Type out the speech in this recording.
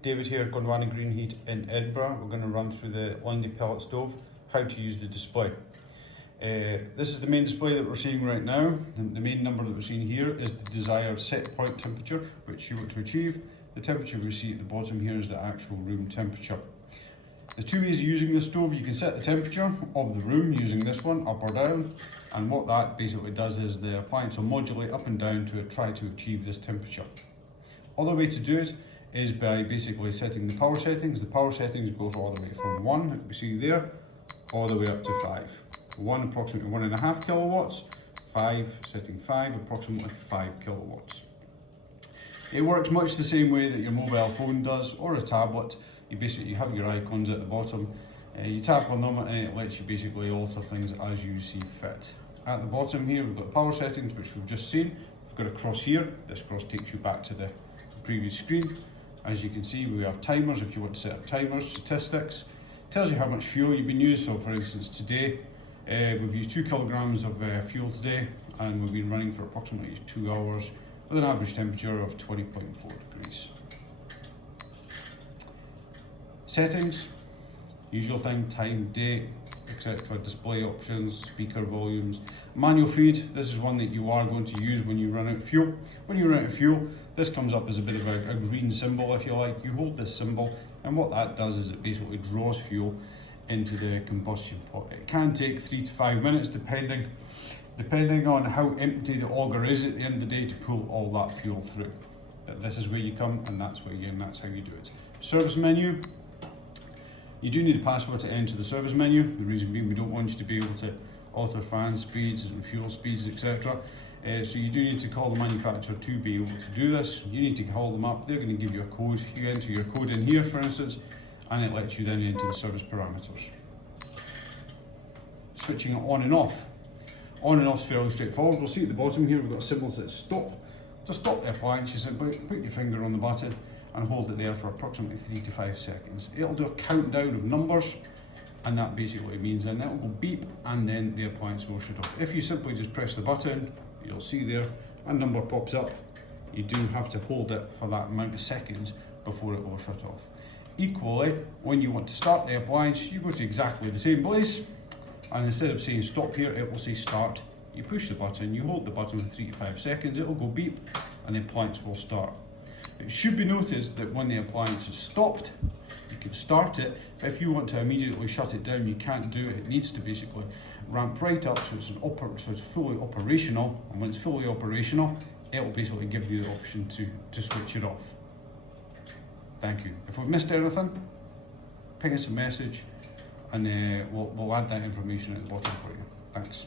David here, Gondwana Green Heat in Edinburgh. We're going to run through the Lundy pellet stove, how to use the display. This is the main display that we're seeing right now. The main number that we're seeing here is the desired set point temperature, which you want to achieve. The temperature we see at the bottom here is the actual room temperature. There's two ways of using this stove. You can set the temperature of the room using this one, up or down, and what that basically does is the appliance will modulate up and down to try to achieve this temperature. Other way to do it is by basically setting the power settings. The power settings go all the way from 1, that we see there, all the way up to 5. 1 approximately 1.5 kilowatts, 5 setting 5 approximately 5 kilowatts. It works much the same way that your mobile phone does or a tablet. You have your icons at the bottom, you tap on them and it lets you basically alter things as you see fit. At the bottom here we've got power settings, which we've just seen. We've got a cross here. This cross takes you back to the previous screen. As you can see, we have timers if you want to set up timers, statistics. Tells you how much fuel you've been using. So for instance today, we've used 2 kilograms of fuel today and we've been running for approximately 2 hours with an average temperature of 20.4 degrees. Settings, usual thing, time, date, etc. Display options, speaker volumes. Manual feed, this is one that you are going to use when you run out of fuel. When you run out of fuel, this comes up as a bit of a green symbol if you like. You hold this symbol and what that does is it basically draws fuel into the combustion pot. It can take 3 to 5 minutes depending on how empty the auger is at the end of the day to pull all that fuel through. But this is where you come and that's how you do it. Service menu. You do need a password to enter the service menu. The reason being we don't want you to be able to alter fan speeds and fuel speeds, etc. So you do need to call the manufacturer to be able to do this. You need to call them up. They're going to give you a code. You enter your code in here, for instance, and it lets you then into the service parameters. Switching it on and off. On and off is fairly straightforward. We'll see at the bottom here we've got a symbol that says stop. To stop the appliance, you simply put your finger on the button and hold it there for approximately 3 to 5 seconds. It'll do a countdown of numbers and that basically means then it'll go beep and then the appliance will shut off. If you simply just press the button, you'll see there a number pops up. You do have to hold it for that amount of seconds before it will shut off. Equally, when you want to start the appliance, you go to exactly the same place and instead of saying stop here, it will say start. You push the button, you hold the button for 3 to 5 seconds, it will go beep and the appliance will start. It should be noticed that when the appliance is stopped, you can start it, but if you want to immediately shut it down, you can't do it. It needs to basically ramp right up so it's fully operational, and when it's fully operational, it will basically give you the option to switch it off. Thank you. If we've missed anything, ping us a message and we'll add that information at the bottom for you. Thanks.